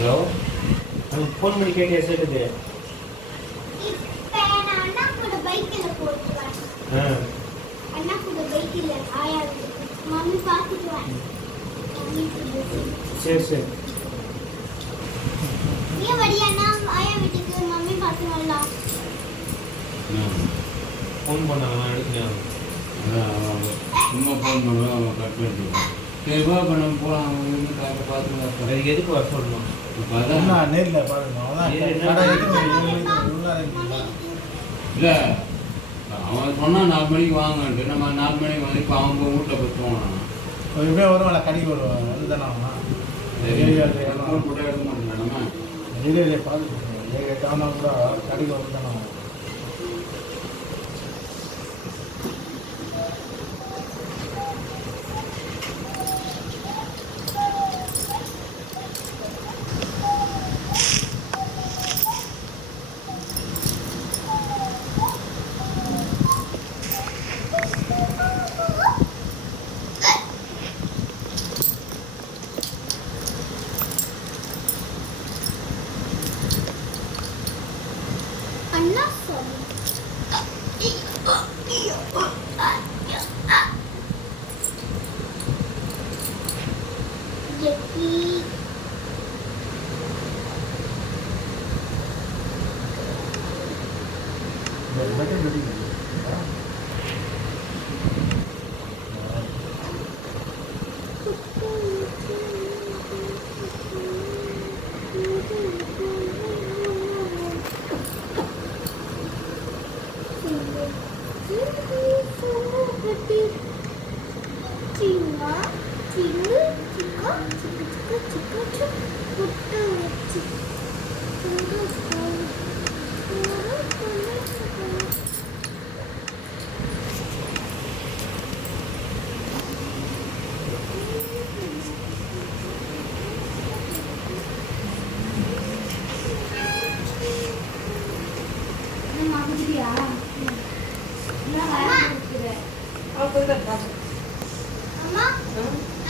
Hello எனக்கு phone பண்ணி கேட்டியா சேட்டுக்கு? இப்போ நான் அண்ணா கூட பைக்கில் போட்டுருவேன். அண்ணா கூட பைக்கில் ஆயா மம்மி பார்த்துக்குவேன். சரி சரி. ஏன் வடியாண்ணா ஆயா வீட்டுக்கு மம்மி பார்த்துக்கலாம். ஃபோன் பண்ணாங்க நான் எடுக்கணும். சும்மா ஃபோன் பண்ணுவேன், அவன் கட் பண்ணிட்டுருக்கான். சரி வா இப்போ நம்ம போகலாம். அவன் வந்து காலையில் பார்த்துக்கலாம். அதுக்கு எதுக்கு வர சொல்லணும்? இப்போ அதான் நேரில் பாருங்க. இல்லை அவன் சொன்னால் 4 மணிக்கு வாங்கன்ட்டு நம்ம 4 மணிக்கு வந்து இப்போ அவன் போய் வீட்டில் போய் தோணும். எப்படியே வருவாங்களா கடைக்கு வருவாங்க. அதுதானே அவனா ஃபோன் போட்டால் எடுக்க மாட்டேன் நம்ம ஏரியாவிலே பார்த்துட்டு ஏரியா கூட கடைக்கு வந்து தானே அவன். அண்ணா சொல்லு. ஜெக்கி சின்ன சின்ன சிக்கா சிக்கா சிக்கா சிக்கா புட்டு வச்சு அம்மா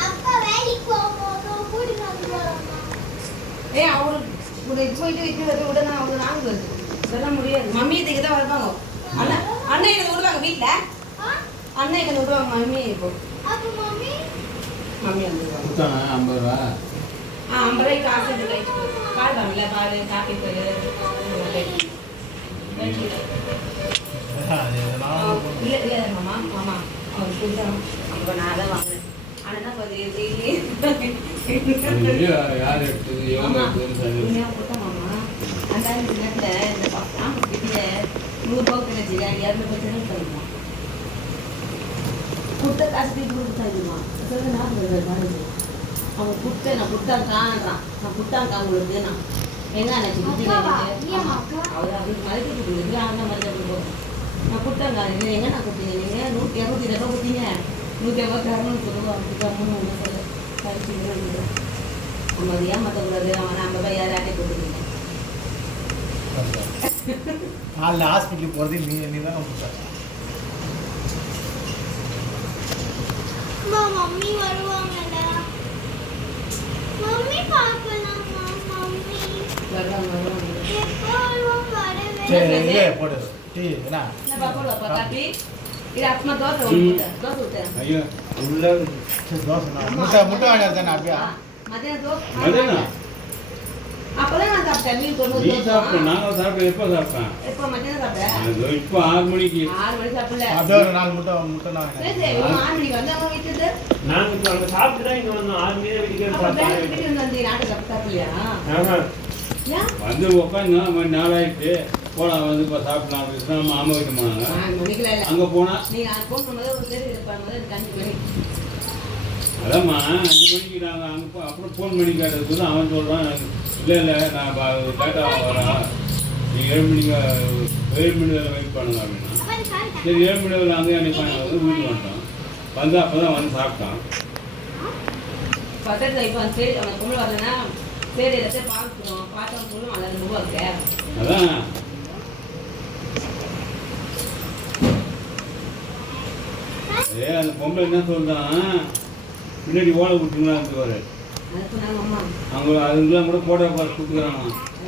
அப்பா வேலைக்கு போகும்போது கூட்டிட்டு வந்துடுவாரம்மா. அவரு போயிட்டு வைக்கிறது உடனே அவங்க நாங்க இதெல்லாம் முடியாது. மம்மி இதுக்கு தான் வருவாங்க. அண்ணன் அண்ணன் இதை விடுவாங்க வீட்டில். அண்ணன் இதை விடுவாங்க. மம்மி இப்போ அப்ப மம்மி மம்மி வந்துடுவாங்க. கொடுத்தாங்க 50 ரூபா. 50 ரூபாய்க்கு காசு எடுத்து கழிச்சு பால் வாங்கல பால் காப்பி பால் இல்லை இல்லை மாமா மாமா அவங்க கொடுத்தாங்க. அப்போ நான் தான் வாங்கினேன். ஆனால் என்ன யார் எடுத்தது எவ்வளோ எடுத்ததுன்னு உண்மையாக கொடுத்தா மாமா அந்த நேரத்தில் இந்த பாம்பு கிட்ட 100 ரூபா கிடைச்சி 200 ரூபாய் தருமா கொடுத்த காசு தூக்கி கொடுத்து தருமா சொல்ல நான் அவங்க கொடுத்த நான் கொடுத்தாங்கான்றான். நான் கொடுத்தாங்க உங்களுக்கு நான் என்ன நினச்சி அவர் அப்படி மதிப்பிட்டு கொடுக்குது. அந்த மாதிரி கொடுப்போம் நான் கொடுத்தாங்க எங்கே நான் கொடுத்தீங்க நீங்கள் 100-200 ரூபா கொடுத்தீங்க 150-200 ரூபா அப்படி சொல்ல கழிச்சு நம்ம ஏமாற்றக்கூடாது. அவன் 50 ரூபாய் யாராட்டே கொடுத்துருக்கீங்க. காலைல ஹாஸ்பிட்டலுக்கு போகிறது நீ தான் கொடுத்தாங்க. மம்மி வருவாங்கடா. மம்மி பார்க்கலாமா மம்மி? வருவாங்க எப்போ வருவாங்க? வரவே சரி இங்கே போடு டீ என்ன என்னப்பா போடுவாப்பா காப்பி இது அப்புறமா தோசை விட்டேன். ஐயோ உள்ள சரி தோசை முட்டை வாங்கிட்டு தானே அப்படியா மத்தியானம் தோசை மதியானம் அப்போதான் நான் சாப்பிட்டேன். மீன் கொண்டு நீ சாப்பிட்டேன். நாங்கள் சாப்பிட்டேன். எப்போ சாப்பிட்டேன்? இப்போ மத்தியானம் சாப்பிட்டேன். இப்போ 6 மணிக்கு 6 மணி சாப்பிடல. அப்படியே ஒரு 4 முட்டை நான் சரி சரி 6 மணிக்கு வந்து அவங்க வீட்டுக்கு நாங்கள் இப்போ அங்கே சாப்பிட்டு தான் இங்கே வந்தோம். 6 மணி வீட்டுக்கே அப்போ பேங்க் பார்த்தேன். வீட்டுக்கு வந்து நாட்டை சாப்பிடலையா? ஏன் வந்து உட்காந்து மணி 4 ஆயிடுச்சு. போலாம் வந்து இப்போ சாப்பிடலாம் அப்படின்னு நம்ம அம்மா வீட்டு போனாங்க. 4 மணிக்கெல்லாம் இல்லை. அங்கே போனால் நீங்கள் ஃபோன் பண்ணும்போது ஒரு பேர் இருப்பாங்க எனக்கு 5 மணி. அதாம்மா 5 மணிக்கு நாங்கள் அங்கே அப்புறம் ஃபோன் பண்ணி கேட்டதுக்கு தான் அவன் சொல்கிறான் இல்லை நான் லேட்டாக வரேன் நீ 7 மணிக்கு 7 மணி வரை வெயிட் பண்ணுங்க அப்படின்னா சரி 7 மணி வரை அங்கே அன்றைக்கி வந்து வீட்டுக்கு வந்துட்டான். வந்து அப்போ தான் வந்து சாப்பிட்டான். பக்கத்தில் இப்போ சரி அவன் பொண்ணு வரலன்னா சரி எல்லாத்தையும் பார்த்துக்கணும். பார்த்தவன் பொண்ணும் அதை 2 ரூபா இருக்கேன். அதான் அந்த பொம்பளை என்ன சொல்றான் பின்னாடி ஓலை விட்டுங்களான்னு அதுக்கு நாங்கள் அம்மா அவங்க அதுக்கெல்லாம் கூட போட்டோ பார்த்து கொடுக்குறாங்க.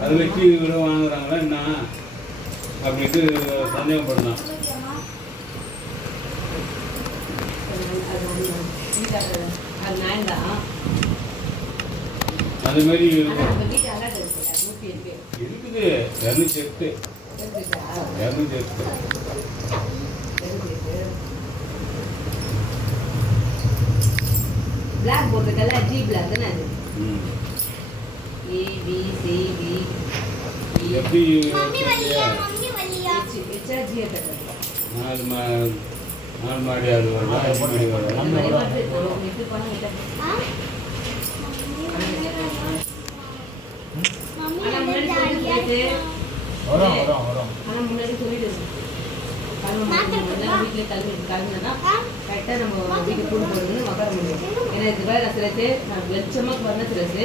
அதை வச்சு இவ்வளோ வாங்குறாங்களா என்ன அப்படின்ட்டு சந்தேகப்படலாம். அது நான்தான் அது மாதிரி நம்ம வீட்டு அழகாக இருக்குல்ல 108 இருக்குது. 208 208 பிளாக் போட்டுக்கல ஜி பிளாக் தானே அது ம். ஏ பி சி டி எப்படி மம்மி வலியா மம்மி வலியா ஹெச்ஆர் ஜி கட்டது நாலு மாடி அது வரலாம், 5 மாடி வரலாம். அந்த மாதிரி வந்து இது பண்ண ஆ மம்மி ஆனா வந்து முன்னாடி ஜாலியா சொல்லிட்டு வரும் ஆனால் முன்னாடி சொல்லிட்டு வீட்டில் கிளம்பினா கரெக்டாக நம்ம வீட்டுக்கு கூட்டு போகணும்னு உட்கார முடியும். ஏன்னா இது வேறு சிலச்சு நான் லட்சமாக பண்ண சிலச்சு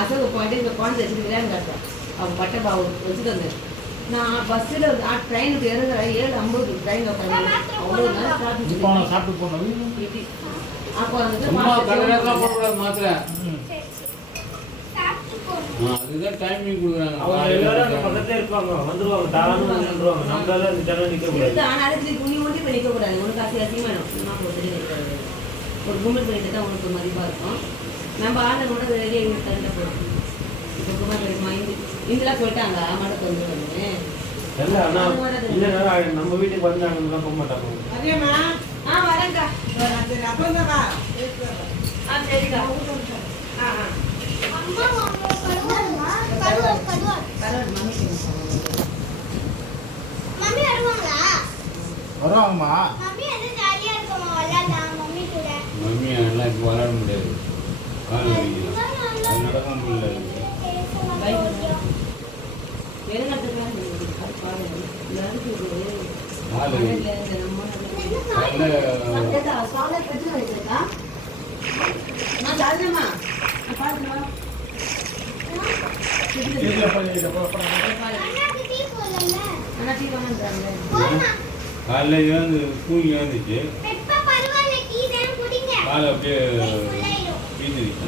அசோக போயிட்டு இந்த குழந்தை வச்சுட்டு விளையாண்டு காட்டேன். அவங்க பட்டை பாவு வச்சுட்டு வந்தேன். நான் பஸ்ஸில் ட்ரெயினுக்கு இறங்குறேன் 7:50 ட்ரெயினில் உட்காந்து அவ்வளோ நேரம் இப்போ அவனை சாப்பிட்டு போனோம். அப்போ சும்மா கடற்கரை போடக்கூடாது மாத்திரை. சாப்பிட்டு போறோம். அதுதான் டைமிங் கொடுக்குறாங்க. அவங்க எல்லாரும் அந்த பக்கத்துல இருப்பாங்க, வந்துருவாங்க, தாராளமா வந்துருவாங்க. நம்மளால இந்த ஜனம் நிக்க கூடாது. ஆனால் அதுக்கு துணி ஒன்றி பண்ணி நிற்கக்கூடாது. உனக்கு அசிங்கமாக வேணும். நான் போட்டு நிற்கிறது ஒரு கும்பல் பண்ணிட்டு தான் உனக்கு மதிப்பாக இருக்கும். நம்ம ஆளை கூட ரெடியாக எங்களுக்கு தண்டை போடும். இப்போ குமார் மைண்டு இதெல்லாம் போயிட்டாங்க மடக்கு வந்து இல்ல, ஆனா இல்லைன்னா நம்ம வீட்டுக்கு வந்து நாங்கெல்லாம் போக மாட்டாங்க. அதேம்மா வரேங்க்கா. சரிக்கா. அம்மா கடுவாள் பரவாயில்ல மம்மி வருவாங்களா? வருவாங்கம்மா. மம்மி வந்து ஜாலியா இருக்குமா விளையாடலாம் மம்மி கூட. மம்மி எல்லாம் இப்போ விளையாட முடியாது. கால் வலிக்குது. அது நடக்க முடியல. கால் வீட்டில் போய் அண்ணாக்கு டீ போடல. போடுமா? காலையில் ஏந்து தூங்கி வந்துச்சு. பெப்பா பரவாயில்ல டீ தான் குடிங்க. காலை அப்படியே ஃபுல்லாயிடும். வீந்துருச்சு.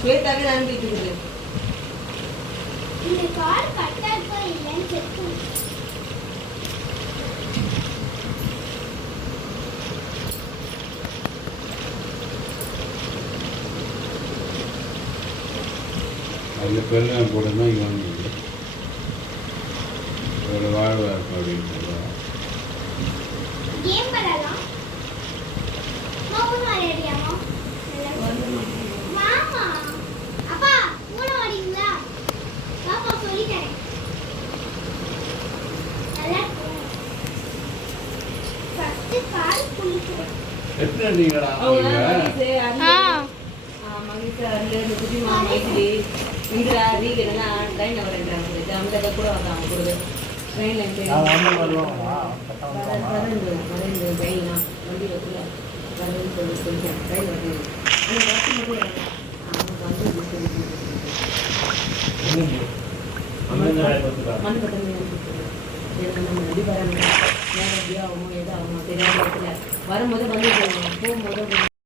ஸ்வேதாவே அனுப்பிட்டு இருக்குது. இந்த கார் கட்டா இருக்கோ இல்லைன்னு செக் பண்ணு. அதில் பெருநாள் போட்டுதான் இங்கே வந்து ஒரு வாழ்வாக இருக்கும் அப்படின்னு சொல்லுவாங்க. கேம் விளையாடலாம். மாமா விளையாடியாமா? மாமா அப்பா மூணு வரீங்களா? பாப்பா சொல்லி தரேன். நல்லா இருக்கும். ஃபர்ஸ்ட் கால் குளிக்கிறேன். எத்தனை இருந்தீங்களா மகிழ்ச்சி அருள் குட்டிமா மைத்திரி இந்திரா வீக்கெல்லாம் ட்ரெயினில் வரேன்றாங்க. அந்த கூட வந்தாங்க கொடுது ட்ரெயினில் நான் வந்து வருவாங்கம்மா. கரெக்டாக வந்துடுவாங்க. வரேன் ட்ரெயின்லாம் வண்டி வச்சுல வரேன்னு சொல்லிட்டேன். ட்ரெயின் வரேன் அந்த பஸ் மட்டும் அவனுக்கு வந்து அங்கிருந்து வேலைக்கு வந்துருக்காங்க. மண் பட்டம் எனக்கு நம்ம ரெடி வராங்க. ஏன் எப்படியோ ஆகுமோ எதோ ஆகுமோ தெரியாத இடத்துல வரும்போது வந்து போகும்போது